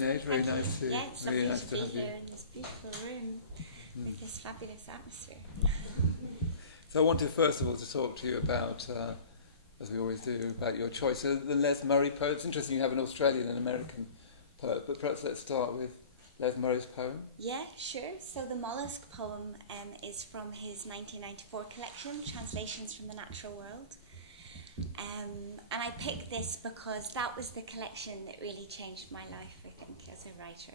Sinead. Very nice to Yeah, it's really lovely nice to be have you. here in this beautiful room with this fabulous atmosphere. So I wanted first of all to talk to you about, as we always do, about your choice. So the Les Murray poem. It's interesting you have an Australian and American poet, but perhaps let's start with Les Murray's poem. Yeah, sure. So the Mollusk poem is from his 1994 collection, Translations from the Natural World. And I picked this because that was the collection that really changed my life, I think, as a writer.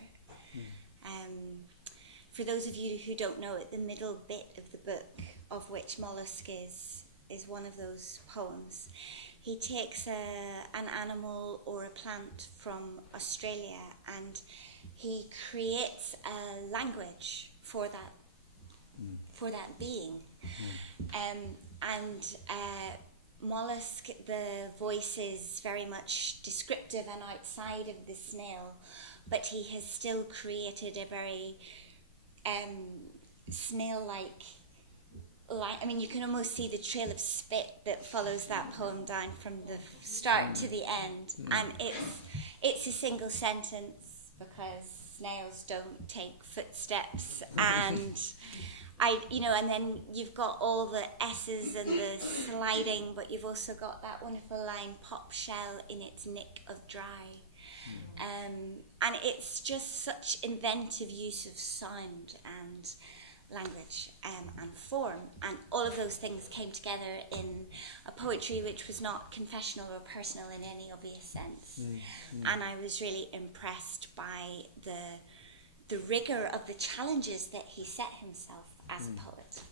For those of you who don't know it, the middle bit of the book, of which Mollusk is one of those poems, he takes an animal or a plant from Australia and he creates a language for that being. Mollusk, the voice is very much descriptive and outside of the snail, but he has still created a very snail-like line. I mean, you can almost see the trail of spit that follows that poem down from the start to the end, and it's a single sentence because snails don't take footsteps, and and then you've got all the S's and the sliding, but you've also got that wonderful line, pop shell in its nick of dry. And it's just such inventive use of sound and language and form, and all of those things came together in a poetry which was not confessional or personal in any obvious sense. And I was really impressed by the rigor of the challenges that he set himself as a poet.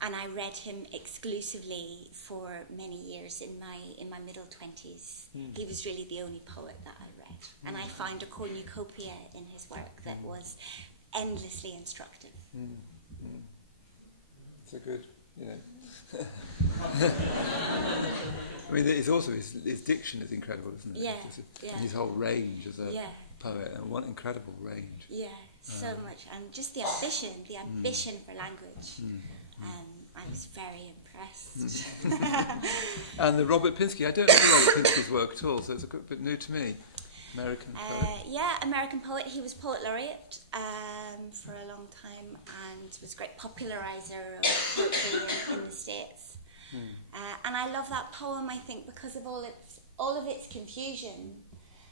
And I read him exclusively for many years in my middle 20s. He was really the only poet that I read. And I found a cornucopia in his work that was endlessly instructive. So good, I mean, it's also his diction is incredible, isn't it? Yeah. And his whole range as a poet, and what incredible range. Yeah, so much, and just the ambition for language. I was very impressed. And the Robert Pinsky, I don't know Robert Pinsky's work at all, so it's a bit new to me. American poet. American poet. He was poet laureate for a long time and was a great popularizer of poetry in the States. And I love that poem, I think, because of all of its confusion.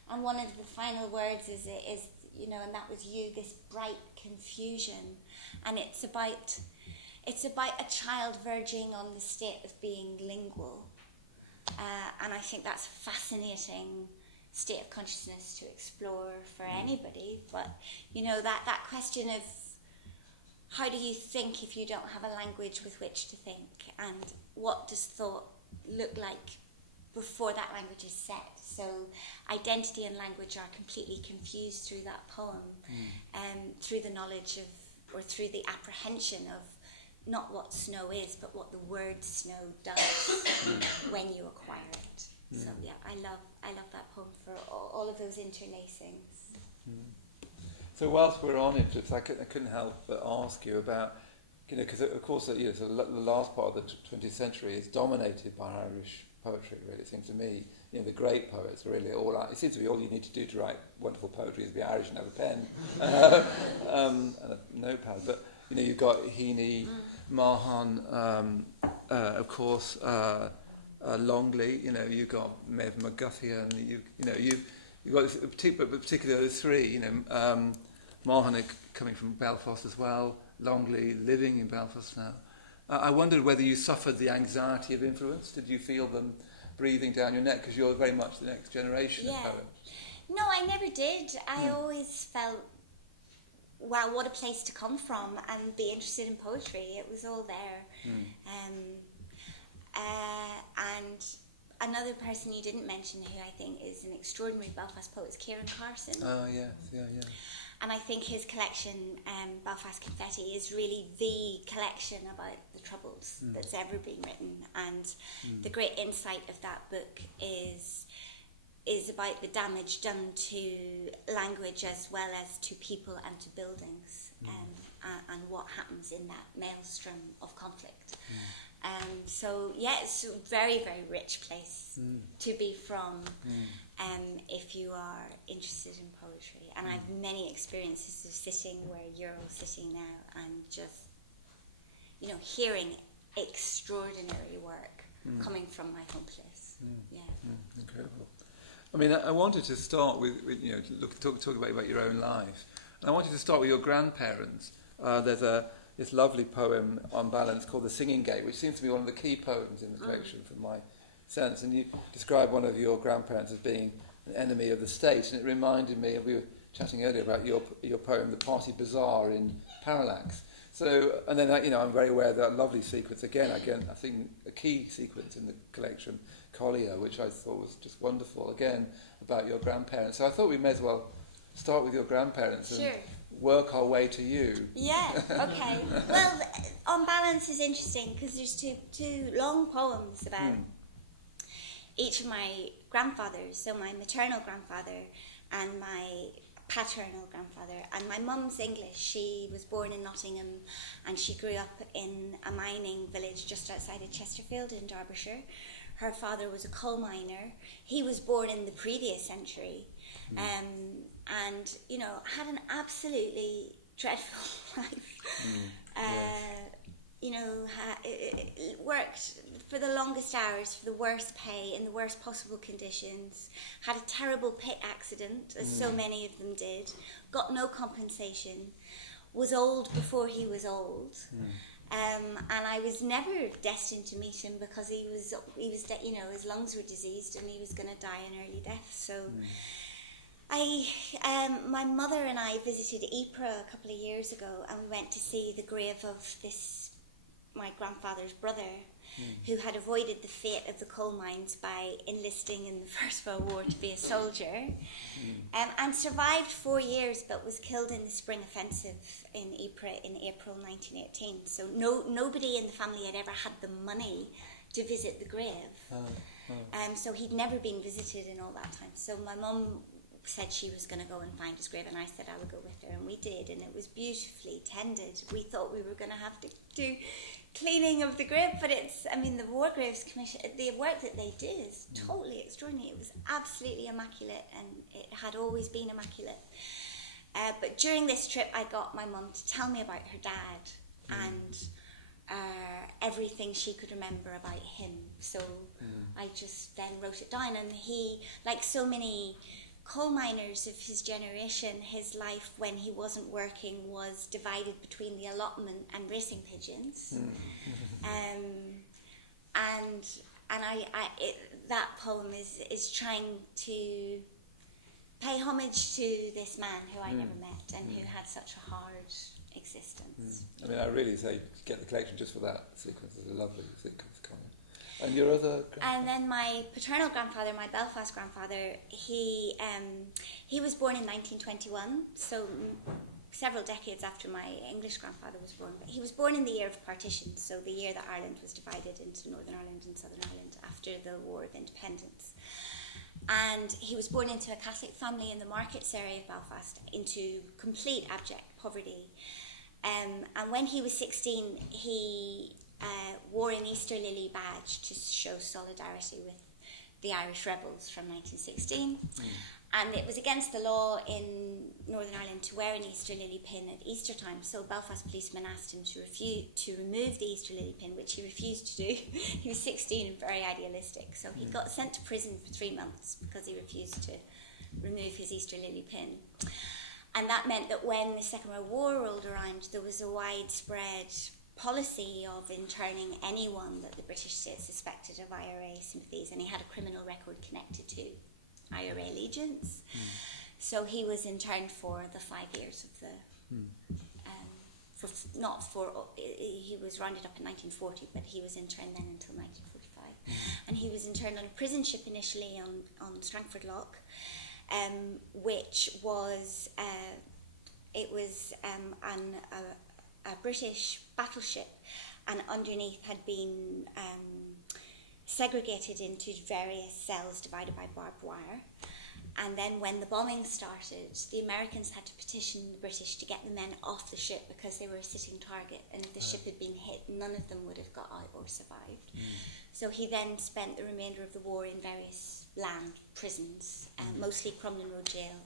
And one of the final words is and that was you, this bright confusion. And it's about a child verging on the state of being lingual. And I think that's a fascinating state of consciousness to explore for anybody. But, that question of how do you think if you don't have a language with which to think? And what does thought look like before that language is set? So identity and language are completely confused through that poem, through the knowledge of, or through the apprehension of, not what snow is, but what the word snow does when you acquire it. So I love that poem for all of those interlacings. So whilst we're on it, I couldn't help but ask you about, because of course so the last part of the 20th century is dominated by Irish poetry. Really, it seems to me, the great poets are really it seems to be all you need to do to write wonderful poetry is be Irish and have a pen and a notepad. But you've got Heaney, Mahan, of course, Longley. You've got Maeve McGuthian. You've got this, particularly those three. Mahan coming from Belfast as well. Longley living in Belfast now. I wondered whether you suffered the anxiety of influence. Did you feel them breathing down your neck because you're very much the next generation of poets? No, I never did. I always felt, wow, what a place to come from and be interested in poetry. It was all there. And another person you didn't mention who I think is an extraordinary Belfast poet is Kieran Carson. Oh, yes, yeah. And I think his collection, Belfast Confetti, is really the collection about the Troubles that's ever been written. And the great insight of that book is about the damage done to language as well as to people and to buildings, and what happens in that maelstrom of conflict. So yeah, it's a very, very rich place to be from if you are interested in poetry. And I've many experiences of sitting where you're all sitting now and just, you know, hearing extraordinary work coming from my home place. Yeah. Incredible. I mean, I wanted to start with you know, talk about your own life. And I wanted to start with your grandparents. There's this lovely poem on balance called The Singing Gate, which seems to be one of the key poems in the collection from my sense. And you describe one of your grandparents as being an enemy of the state, and it reminded me, we were chatting earlier about your poem, The Party Bazaar in Parallax. So, and then, you know, I'm very aware of that lovely sequence again, I think a key sequence in the collection, Collier, which I thought was just wonderful, again, about your grandparents. So I thought we may as well start with your grandparents and work our way to you. Yeah, okay. Well, On Balance is interesting because there's two long poems about each of my grandfathers, so my maternal grandfather and my paternal grandfather. And my mum's English. She was born in Nottingham and she grew up in a mining village just outside of Chesterfield in Derbyshire. Her father was a coal miner. He was born in the previous century. And, you know, had an absolutely dreadful life. You know, worked for the longest hours, for the worst pay, in the worst possible conditions, had a terrible pit accident, as so many of them did, got no compensation, was old before he was old. And I was never destined to meet him because he was you know, his lungs were diseased and he was going to die an early death. So my mother and I visited Ypres a couple of years ago, and we went to see the grave of my grandfather's brother, who had avoided the fate of the coal mines by enlisting in the First World War to be a soldier, and survived 4 years, but was killed in the Spring Offensive in Ypres in April 1918. So nobody in the family had ever had the money to visit the grave. So he'd never been visited in all that time. So my mum said she was going to go and find his grave, and I said I would go with her, and we did, and it was beautifully tended. We thought we were going to have to do cleaning of the grave, but the War Graves Commission, the work that they did is totally extraordinary. It was absolutely immaculate, and it had always been immaculate. But during this trip, I got my mum to tell me about her dad and everything she could remember about him. So I just then wrote it down, and he, like so many coal miners of his generation, his life when he wasn't working was divided between the allotment and racing pigeons. That poem is trying to pay homage to this man who I never met and who had such a hard existence. I mean, I really say get the collection just for that sequence. It's a lovely sequence, Colin. And your other grandfather? And then my paternal grandfather, my Belfast grandfather, he was born in 1921, so several decades after my English grandfather was born. But he was born in the year of partition, so the year that Ireland was divided into Northern Ireland and Southern Ireland after the War of Independence. And he was born into a Catholic family in the Markets area of Belfast, into complete abject poverty. And when he was 16, he wore an Easter Lily badge to show solidarity with the Irish rebels from 1916. And it was against the law in Northern Ireland to wear an Easter Lily pin at Easter time, so Belfast policemen asked him to remove the Easter Lily pin, which he refused to do. He was 16 and very idealistic, so he got sent to prison for 3 months because he refused to remove his Easter Lily pin. And that meant that when the Second World War rolled around, there was a widespread policy of interning anyone that the British state suspected of IRA sympathies, and he had a criminal record connected to IRA allegiance. So he was interned for the 5 years of the he was rounded up in 1940, but he was interned then until 1945. And he was interned on a prison ship initially on Strangford Lough, which was a British battleship, and underneath had been segregated into various cells divided by barbed wire. And then when the bombing started, the Americans had to petition the British to get the men off the ship because they were a sitting target, and if the ship had been hit, none of them would have got out or survived. So he then spent the remainder of the war in various land prisons, mostly Crumlin Road Jail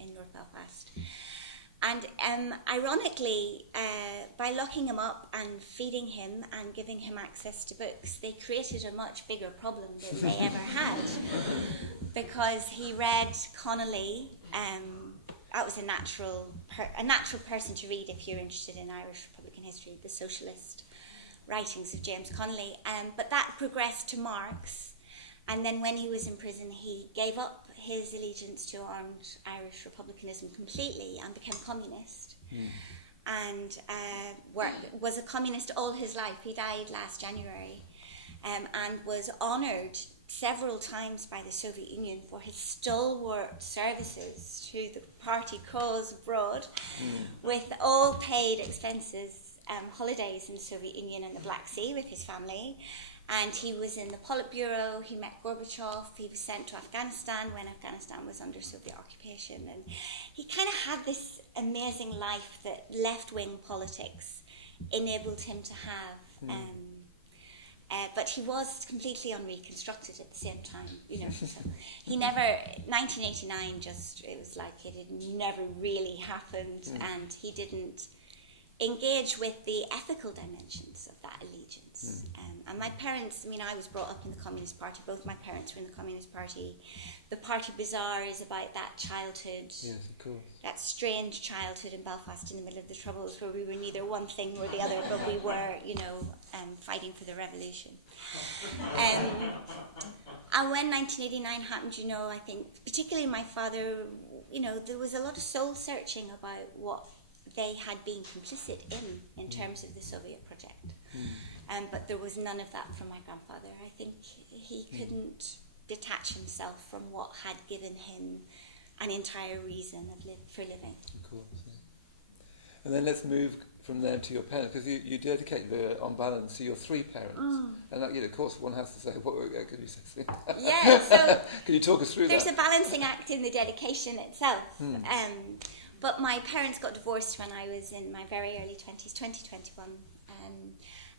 in North Belfast. And ironically, by locking him up and feeding him and giving him access to books, they created a much bigger problem than they ever had. Because he read Connolly, that was a natural person to read if you're interested in Irish Republican history, the socialist writings of James Connolly. But that progressed to Marx, and then when he was in prison, he gave up his allegiance to armed Irish republicanism completely and became communist. And was a communist all his life. He died last January, and was honoured several times by the Soviet Union for his stalwart services to the party cause abroad, with all paid expenses, holidays in the Soviet Union and the Black Sea with his family. And he was in the Politburo, he met Gorbachev, he was sent to Afghanistan when Afghanistan was under Soviet occupation. And he kind of had this amazing life that left-wing politics enabled him to have. But he was completely unreconstructed at the same time, you know. So he never, 1989 it was like it had never really happened, and he didn't engage with the ethical dimensions of that allegiance. And my parents, I mean, I was brought up in the Communist Party. Both my parents were in the Communist Party. The Party Bazaar is about that childhood, Yes, of course. that strange childhood in Belfast in the middle of the Troubles, where we were neither one thing or the other, but we were, you know, fighting for the revolution. And when 1989 happened, you know, I think, particularly my father, you know, there was a lot of soul searching about what they had been complicit in terms of the Soviet project. But there was none of that from my grandfather. I think he couldn't detach himself from what had given him an entire reason for living. Of course, yeah. And then let's move from there to your parents, because you dedicate the On Balance to your three parents. And that, you know, of course, one has to say, what could you say? Yeah, so can you talk us through there's that? a balancing act in the dedication itself. But my parents got divorced when I was in my very early 20s, 2021.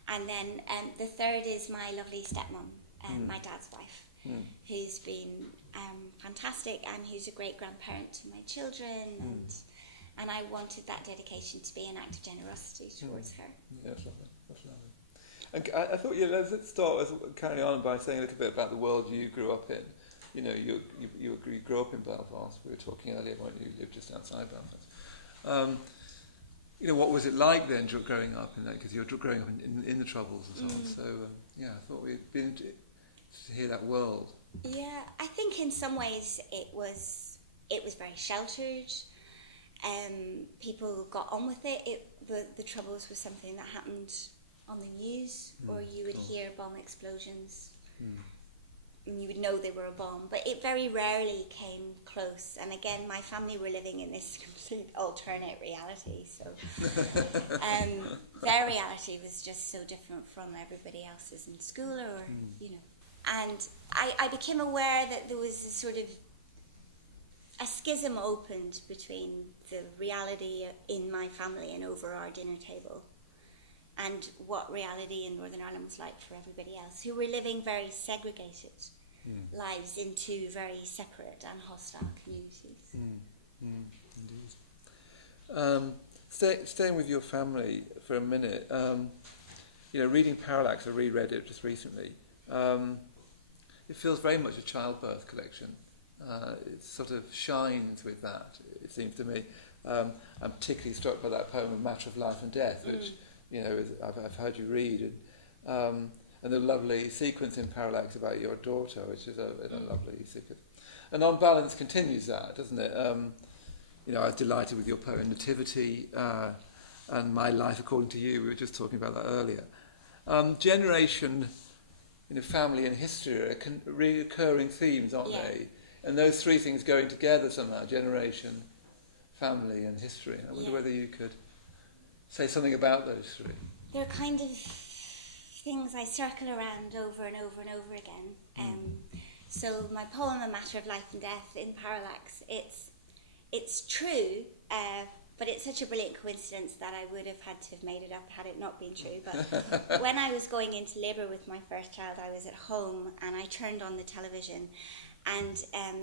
And then the third is my lovely stepmom, my dad's wife, who's been fantastic and who's a great grandparent to my children. And I wanted that dedication to be an act of generosity towards her. Yeah, that's lovely. That's lovely. And I thought, yeah, let's start carrying on by saying a little bit about the world you grew up in. You know, you grew up in Belfast. We were talking earlier when you lived just outside Belfast. You know, what was it like then growing up in that? Because you were growing up in the Troubles and so on. So, yeah, I thought we'd been to hear that world. Yeah, I think in some ways it was very sheltered. People got on with it. The Troubles was something that happened on the news, or you would hear bomb explosions. And you would know they were a bomb, but it very rarely came close. And again, my family were living in this complete alternate reality, so their reality was just so different from everybody else's in school, or you know. And I became aware that there was a sort of a schism opened between the reality in my family and over our dinner table, and what reality in Northern Ireland was like for everybody else, who were living very segregated lives into very separate and hostile communities. Indeed. Staying with your family for a minute, you know, reading Parallax, I reread it just recently. It feels very much a childbirth collection. It sort of shines with that, it seems to me. I'm particularly struck by that poem, A Matter of Life and Death, which, you know, I've heard you read. And the lovely sequence in Parallax about your daughter, which is a lovely sequence. And On Balance continues that, doesn't it? You know, I was delighted with your poem Nativity and My Life According to You. We were just talking about that earlier. Generation, you know, family and history are recurring themes, aren't they? And those three things going together somehow, generation, family and history. I wonder whether you could say something about those three. They're kind of things I circle around over and over and over again. So my poem, A Matter of Life and Death, in Parallax, it's true, but it's such a brilliant coincidence that I would have had to have made it up had it not been true. But when I was going into labour with my first child, I was at home and I turned on the television, and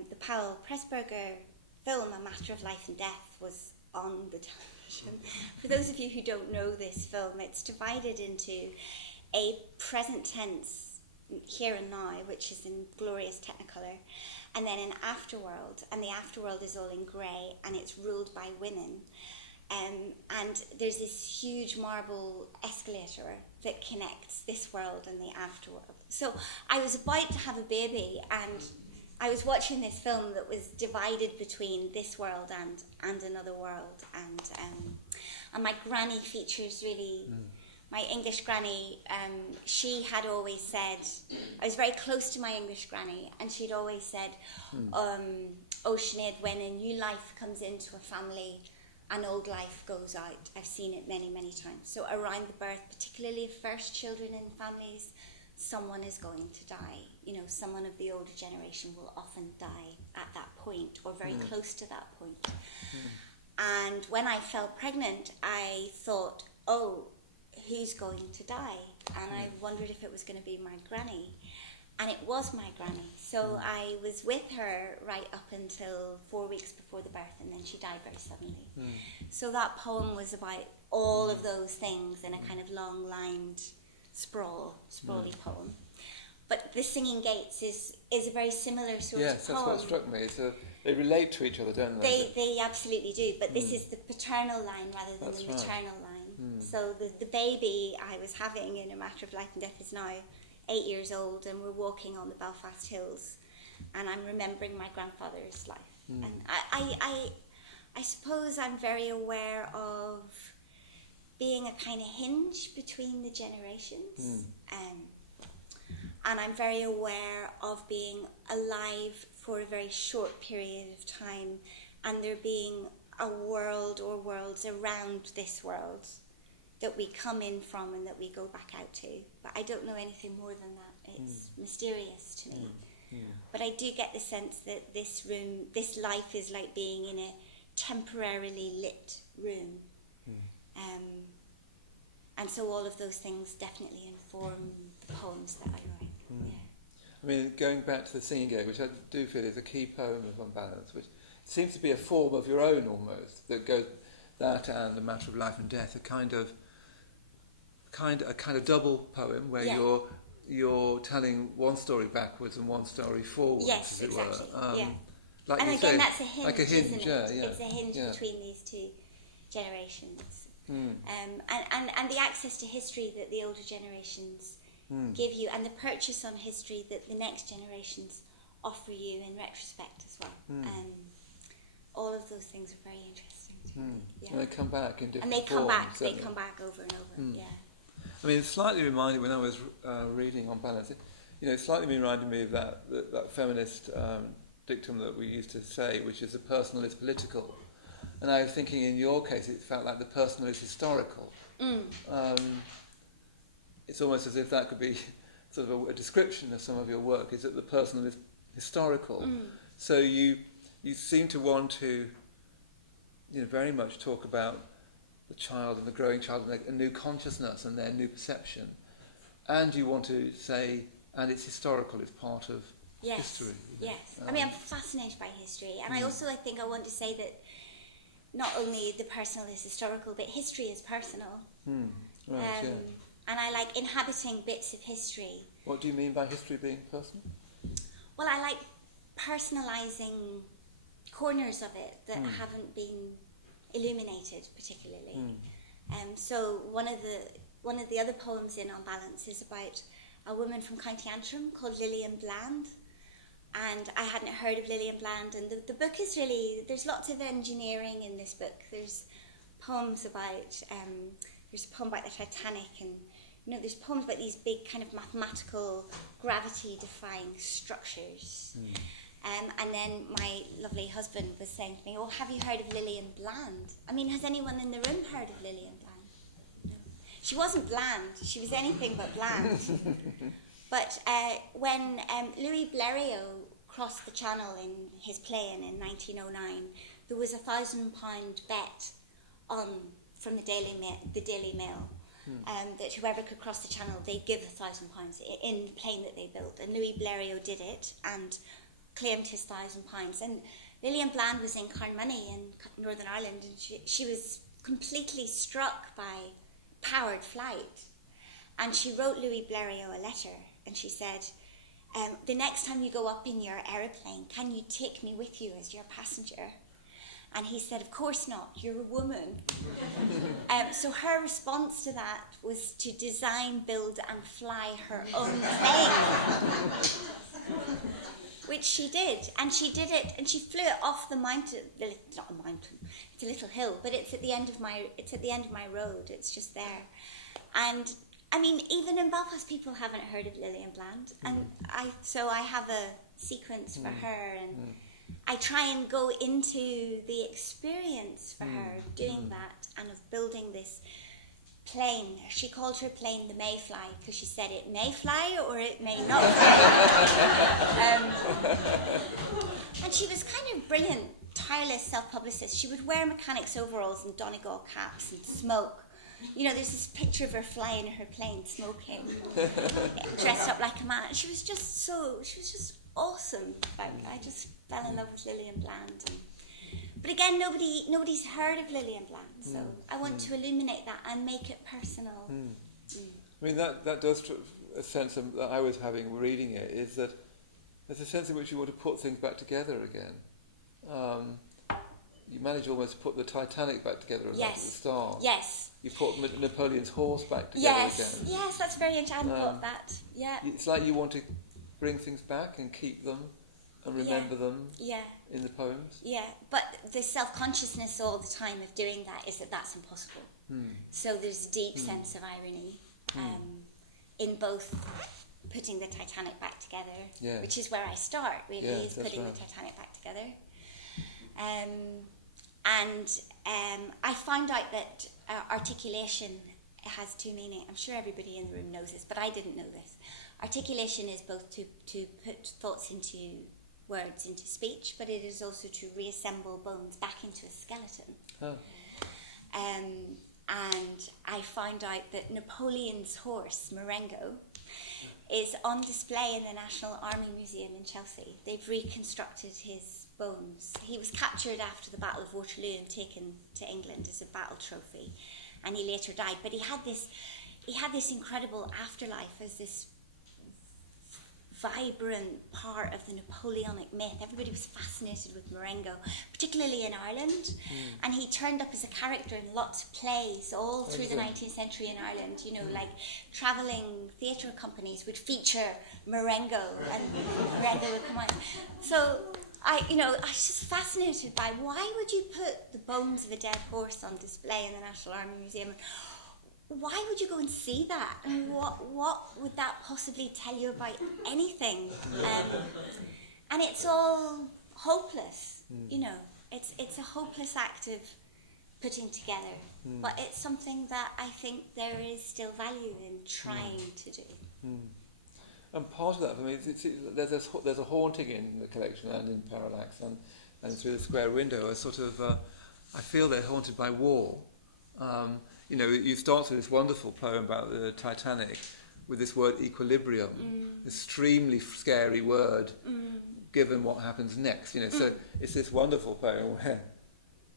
the Powell Pressburger film, A Matter of Life and Death, was on the television. For those of you who don't know this film, it's divided into a present tense, here and now, which is in glorious Technicolor, and then an afterworld, and the afterworld is all in grey, and it's ruled by women. And there's this huge marble escalator that connects this world and the afterworld. So I was about to have a baby, and I was watching this film that was divided between this world and another world, and my granny features really. My English granny, she had always said, I was very close to my English granny, and she'd always said, oh Sinead, when a new life comes into a family, an old life goes out. I've seen it many, many times. So around the birth, particularly of first children in families, someone is going to die. You know, someone of the older generation will often die at that point, or very close to that point. And when I fell pregnant, I thought, oh, who's going to die? And I wondered if it was going to be my granny. And it was my granny. So I was with her right up until 4 weeks before the birth, and then she died very suddenly. So that poem was about all of those things in a kind of long-lined sprawly poem. But The Singing Gates is a very similar sort of poem. Yes, that's what struck me. They relate to each other, don't they? They absolutely do, but this is the paternal line rather than the maternal line. So the baby I was having in A Matter of Life and Death is now 8 years old, and we're walking on the Belfast Hills, and I'm remembering my grandfather's life. And I suppose I'm very aware of being a kind of hinge between the generations. And I'm very aware of being alive for a very short period of time, and there being a world or worlds around this world that we come in from and that we go back out to. But I don't know anything more than that. It's mysterious to me. But I do get the sense that this room, this life is like being in a temporarily lit room. And so all of those things definitely inform the poems that I write. I mean, going back to The Singing Gate, which I do feel is a key poem of Unbalance, which seems to be a form of your own almost, that goes, that and A Matter of Life and Death, a kind of double poem where you're telling one story backwards and one story forwards, yes, as it exactly. were. Like and again, that's a hinge, like a hinge, isn't it? Yeah. It's a hinge between these two generations. And the access to history that the older generations give you, and the purchase on history that the next generations offer you in retrospect as well. All of those things are very interesting to me. Yeah. And they come back in different forms. And they come forms, back. They come back over and over. Yeah. I mean, it slightly reminded, when I was reading On Balance, it slightly reminded me of that feminist dictum that we used to say, which is the personal is political. And I was thinking, in your case, it felt like the personal is historical. It's almost as if that could be sort of a description of some of your work, is that the personal is historical. So you seem to want to, very much talk about the child and the growing child and a new consciousness and their new perception. And you want to say, and it's historical, it's part of history. Yes. I mean, I'm fascinated by history. And I think I want to say that not only the personal is historical, but history is personal. And I like inhabiting bits of history. What do you mean by history being personal? Well, I like personalising corners of it that haven't been illuminated particularly. So one of the other poems in On Balance is about a woman from County Antrim called Lillian Bland. And I hadn't heard of Lillian Bland, and the book is really, there's lots of engineering in this book. There's poems about, there's a poem about the Titanic, and there's poems about these big kind of mathematical, gravity-defying structures. And then my lovely husband was saying to me, oh, have you heard of Lillian Bland? I mean, has anyone in the room heard of Lillian Bland? No. She wasn't bland. She was anything but bland. But when Louis Blériot crossed the Channel in his plane in 1909, there was a £1,000 bet on from the Daily Mail that whoever could cross the Channel, they'd give £1,000 in the plane that they built. And Louis Blériot did it and claimed his £1,000. And Lillian Bland was in Carnmoney in Northern Ireland, and she was completely struck by powered flight. And she wrote Louis Blériot a letter, and she said, the next time you go up in your aeroplane, can you take me with you as your passenger? And he said, of course not, you're a woman. So her response to that was to design, build and fly her own plane. Which she did, and she did it, and she flew it off the mountain. It's not a mountain; it's a little hill, but it's at the end of my road. It's just there, and I mean, even in Belfast, people haven't heard of Lillian Bland, and I have a sequence for her, and I try and go into the experience for her of doing that and of building this plane. She called her plane the Mayfly because she said it may fly or it may not fly. And she was kind of brilliant, tireless self-publicist. She would wear mechanics overalls and Donegal caps and smoke. You know, there's this picture of her flying her plane, smoking, dressed up like a man. She was just awesome. I just fell in love with Lillian Bland. But again, nobody's heard of Lillian Bland, so I want to illuminate that and make it personal. I mean, that does a sense that I was having reading it, is that there's a sense in which you want to put things back together again. You manage almost to put the Titanic back together at the start. Yes. You put Napoleon's horse back together again. Yes, that's very interesting. I hadn't thought that. Yeah. It's like you want to bring things back and keep them and remember them in the poems. Yeah, but the self-consciousness all the time of doing that is that that's impossible. So there's a deep sense of irony in both putting the Titanic back together, which is where I start, really, is putting the Titanic back together. And I found out that articulation has two meanings. I'm sure everybody in the room knows this, but I didn't know this. Articulation is both to put thoughts into words, into speech, but it is also to reassemble bones back into a skeleton. And I found out that Napoleon's horse, Marengo, is on display in the National Army Museum in Chelsea. They've reconstructed his bones. He was captured after the Battle of Waterloo and taken to England as a battle trophy, and he later died. But he had this incredible afterlife as this vibrant part of the Napoleonic myth. Everybody was fascinated with Marengo, particularly in Ireland, and he turned up as a character in lots of plays all through the 19th century in Ireland. You know, like travelling theatre companies would feature Marengo, and Marengo would come on. So I was just fascinated by, why would you put the bones of a dead horse on display in the National Army Museum? Why would you go and see that? I mean, what would that possibly tell you about anything? And it's all hopeless, you know. It's a hopeless act of putting together, but it's something that I think there is still value in trying to do. And part of that, for me, there's a haunting in the collection and in Parallax and through the square window. A sort of, I feel they're haunted by war. You know, you start with this wonderful poem about the Titanic with this word equilibrium, extremely scary word, given what happens next. You know, so it's this wonderful poem where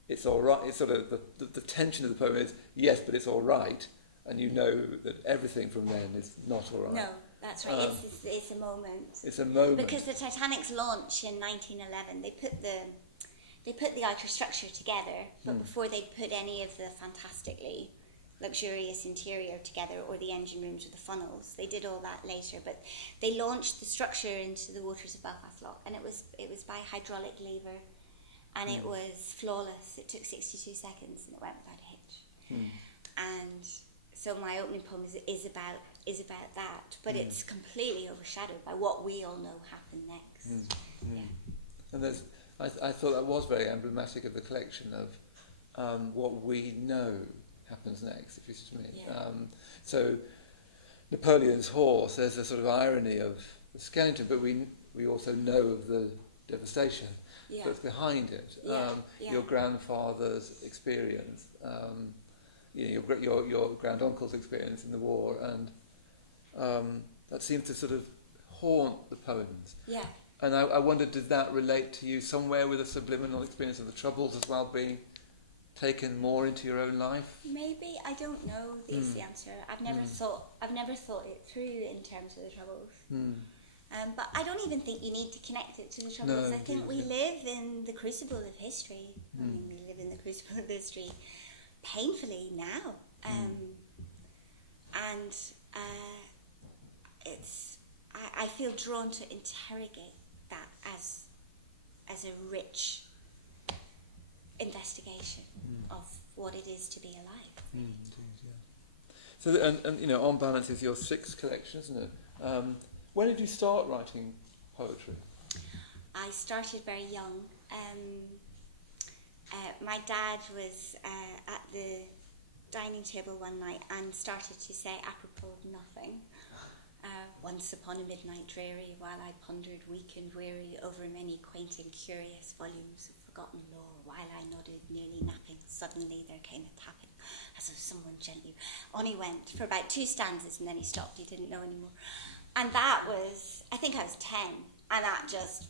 it's all right. It's sort of the tension of the poem is yes, but it's all right, and you know that everything from then is not all right. No, that's right. It's a moment. It's a moment because the Titanic's launch in 1911, they put the outer structure together, but before they put any of the fantastically luxurious interior together, or the engine rooms or the funnels, they did all that later. But they launched the structure into the waters of Belfast Lough, and it was by hydraulic lever, and it was flawless. It took 62 seconds, and it went without a hitch. And so my opening poem is about that, but it's completely overshadowed by what we all know happened next. And I thought that was very emblematic of the collection of what we know happens next, if you see what I mean. So Napoleon's horse, there's a sort of irony of the skeleton, but we also know of the devastation that's behind it. Your grandfather's experience, your granduncle's experience in the war, and that seems to sort of haunt the poems. Yeah. And I wondered, did that relate to you somewhere with a subliminal experience of the Troubles as well being taken more into your own life? Maybe, I don't know is the answer. I've never thought it through in terms of the Troubles. But I don't even think you need to connect it to the Troubles. I think we live in the crucible of history. I mean, we live in the crucible of history painfully now. And I feel drawn to interrogate that as a rich investigation of what it is to be alive. Indeed, yeah. So, and On Balance is your 6th collection, isn't it? When did you start writing poetry? I started very young. My dad was at the dining table one night and started to say, apropos of nothing, once upon a midnight dreary, while I pondered weak and weary over many quaint and curious volumes of forgotten lore, while I nodded, nearly napping, suddenly there came a tapping, as of someone gently. On he went for about 2 stanzas, and then he stopped. He didn't know anymore. And that was, I think I was 10, and that just,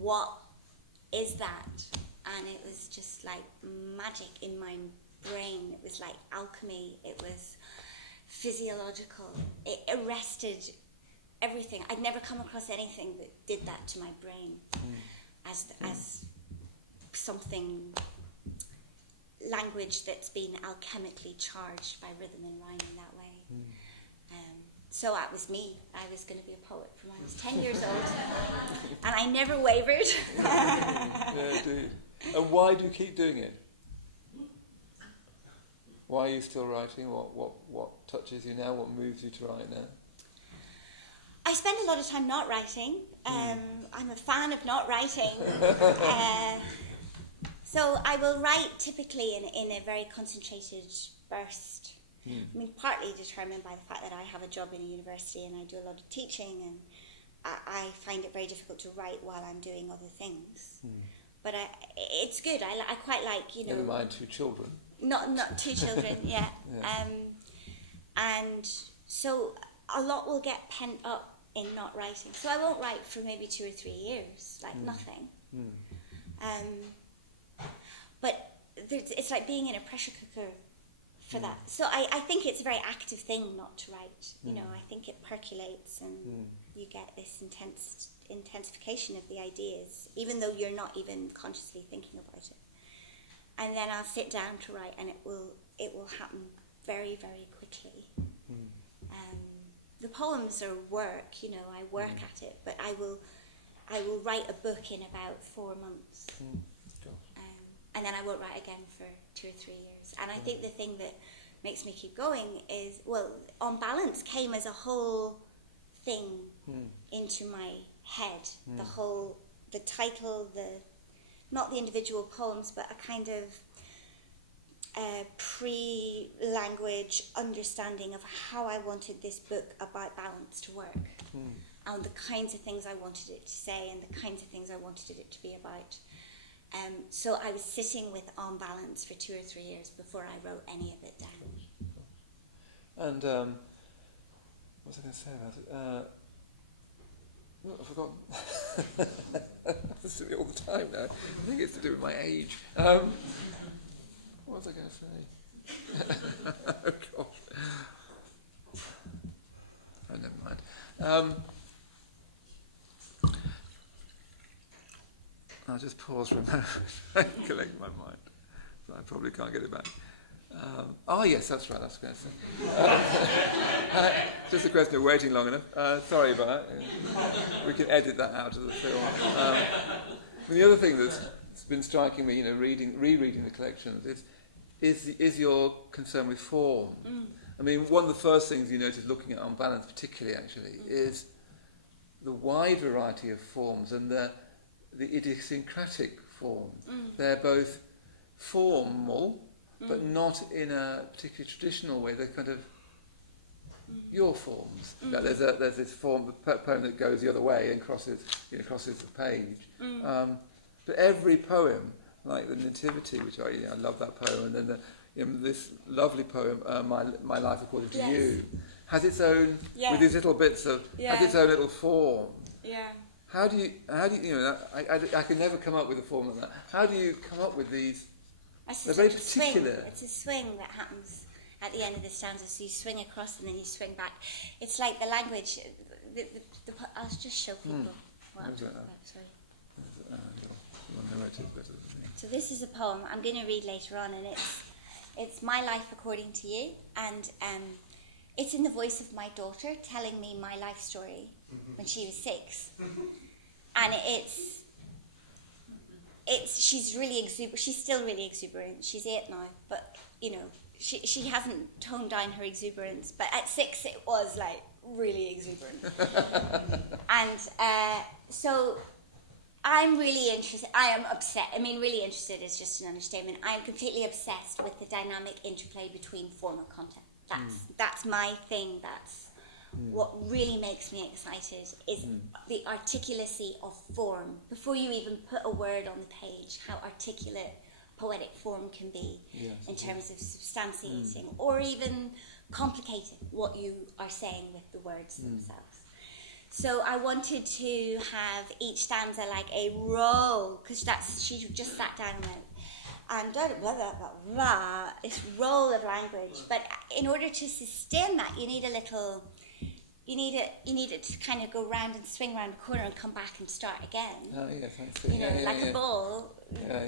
what is that? And it was just like magic in my brain. It was like alchemy. It was physiological. It arrested everything. I'd never come across anything that did that to my brain as something, language that's been alchemically charged by rhythm and rhyme in that way. So that was me. I was going to be a poet from when I was 10 years old, and I never wavered. Yeah, indeed. And why do you keep doing it? Why are you still writing? What touches you now? What moves you to write now? I spend a lot of time not writing. I'm a fan of not writing. So I will write typically in a very concentrated burst. I mean, partly determined by the fact that I have a job in a university and I do a lot of teaching, and I find it very difficult to write while I'm doing other things. But it's good. I quite like, Never mind 2 children. Not 2 children, yeah. And so a lot will get pent up in not writing. So I won't write for maybe 2 or 3 years, like nothing. But it's like being in a pressure cooker for that. So I think it's a very active thing not to write. I think it percolates and you get this intensification of the ideas, even though you're not even consciously thinking about it. And then I'll sit down to write, and it will happen very, very quickly. The poems are work, I work at it, but I will write a book in about 4 months. And then I won't write again for 2 or 3 years. And I think the thing that makes me keep going is, On Balance came as a whole thing into my head. The title, not the individual poems, but a kind of pre-language understanding of how I wanted this book about balance to work. And the kinds of things I wanted it to say and the kinds of things I wanted it to be about. So I was sitting with On Balance for 2 or 3 years before I wrote any of it down. And what was I going to say about it? I've forgotten. This to me all the time now. I think it's to do with my age. What was I going to say? Oh gosh. Oh, never mind. I'll just pause for a moment and collect my mind. So I probably can't get it back. Yes, that's right, that's what I was going to say. Just a question of waiting long enough. Sorry about that. We can edit that out of the film. The other thing that's been striking me, rereading the collections, is your concern with form. I mean, one of the first things you notice looking at On Balance particularly, actually, is the wide variety of forms and the idiosyncratic forms. They're both formal, but not in a particularly traditional way. They're kind of your forms. There's this form, poem that goes the other way and crosses the page. But every poem, like the Nativity, which I love that poem, and then this lovely poem, My Life According to You, has its own with these little bits of has its own little form. Yeah. How do you I can never come up with a form like that. How do you come up with these? They're very particular. Swing. It's a swing that happens at the end of the stanza. So you swing across and then you swing back. It's like the language. I'll just show people what I'm talking about. Sorry. So this is a poem I'm going to read later on, and it's My Life According to You, and it's in the voice of my daughter telling me my life story when she was 6, and she's really exuberant. She's still really exuberant. She's 8 now, but she hasn't toned down her exuberance. But at 6, it was like really exuberant, and so. I'm really interested. I am obsessed. I mean, really interested is just an understatement. I am completely obsessed with the dynamic interplay between form and content. That's my thing. That's what really makes me excited, is the articulacy of form. Before you even put a word on the page, how articulate poetic form can be in terms of substantiating or even complicating what you are saying with the words themselves. So I wanted to have each stanza like a roll, because she just sat down and went, and blah, blah, blah, blah, blah, this roll of language. But in order to sustain that, you need it to kind of go round and swing round a corner and come back and start again. Oh yes, I see. Like a ball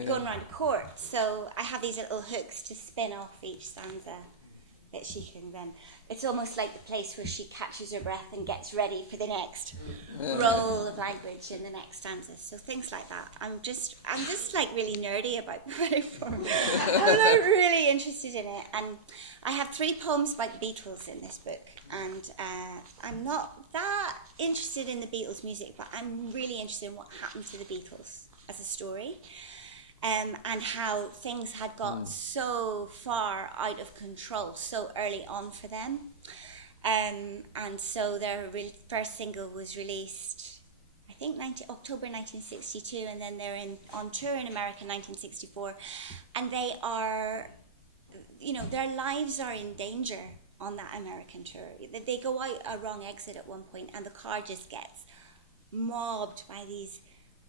going round a court. So I have these little hooks to spin off each stanza that she can then. It's almost like the place where she catches her breath and gets ready for the next roll of language in the next stanza. So things like that. I'm just like really nerdy about poetic form. I'm like really interested in it. And I have 3 poems about the Beatles in this book. And I'm not that interested in the Beatles music, but I'm really interested in what happened to the Beatles as a story. And how things had got so far out of control so early on for them. And so their first single was released, I think, October 1962, and then they're on tour in America in 1964. And they are, their lives are in danger on that American tour. They go out a wrong exit at one point, and the car just gets mobbed by these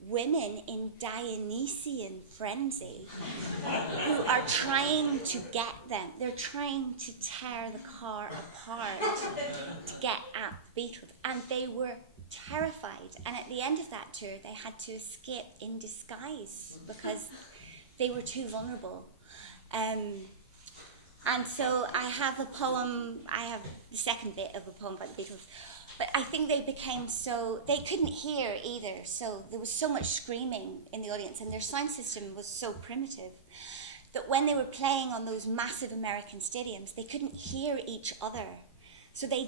women in Dionysian frenzy who are trying to get them. They're trying to tear the car apart to get at the Beatles. And they were terrified. And at the end of that tour, they had to escape in disguise because they were too vulnerable. And so I have the second bit of a poem by the Beatles. But I think they couldn't hear either, so there was so much screaming in the audience, and their sound system was so primitive that when they were playing on those massive American stadiums, they couldn't hear each other. So they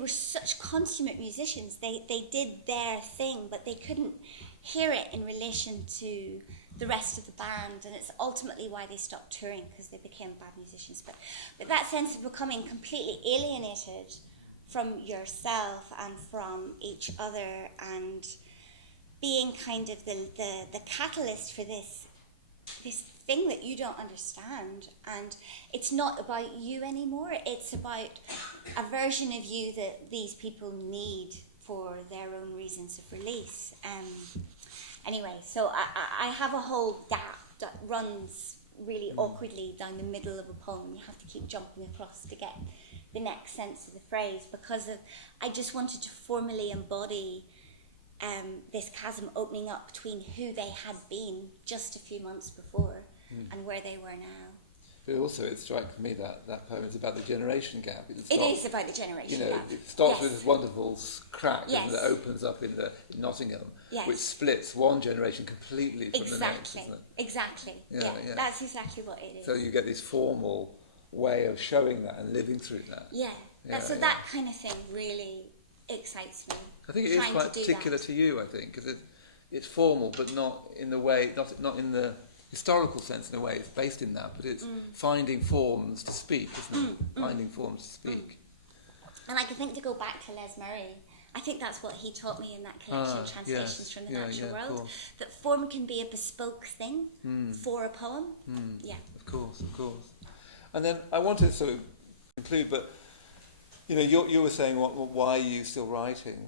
were such consummate musicians, they did their thing, but they couldn't hear it in relation to the rest of the band, and it's ultimately why they stopped touring, because they became bad musicians. But that sense of becoming completely alienated from yourself and from each other, and being kind of the catalyst for this thing that you don't understand. And it's not about you anymore, it's about a version of you that these people need for their own reasons of release. Anyway, so I have a whole gap that runs really awkwardly down the middle of a poem. You have to keep jumping across to get the next sense of the phrase, because I just wanted to formally embody this chasm opening up between who they had been just a few months before and where they were now. But also it strikes me that poem is about the generation gap. It is about the generation gap. It starts with this wonderful crack that opens up in Nottingham, which splits one generation completely from the next. Exactly. Yeah. That's exactly what it is. So you get this formal way of showing that and living through that. That kind of thing really excites me. I think it is quite particular to you, I think, because it's formal, but not in the way, not in the historical sense in a way. It's based in that, but it's finding forms to speak, isn't it? Finding forms to speak. And like, I think to go back to Les Murray, I think that's what he taught me in that collection, Translations from the Natural World, that form can be a bespoke thing for a poem. Yeah. Of course. And then I want to sort of conclude, but you were saying, why are you still writing?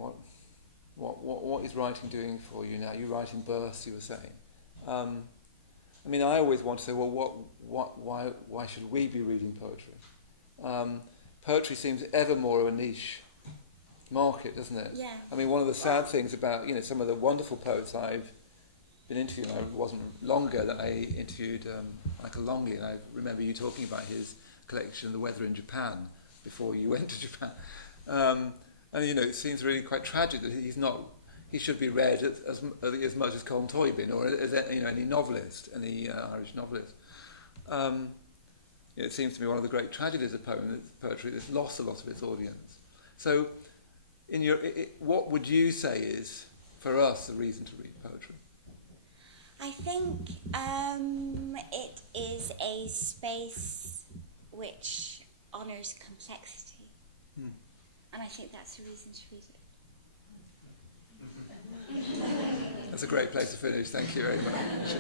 What is writing doing for you now? You're writing bursts, you were saying. I mean, I always want to say, well, why should we be reading poetry? Poetry seems ever more of a niche market, doesn't it? Yeah. I mean, one of the sad things about some of the wonderful poets I've been interviewing, it wasn't long ago that I interviewed Michael Longley, and I remember you talking about his collection, The Weather in Japan, before you went to Japan. And it seems really quite tragic that he should be read as much as Colm Tóibín or as any novelist, any Irish novelist. It seems to me one of the great tragedies of poetry that's lost a lot of its audience. So, what would you say is, for us, the reason to read poetry? I think it is a space which honours complexity. And I think that's the reason to read it. That's a great place to finish. Thank you very much.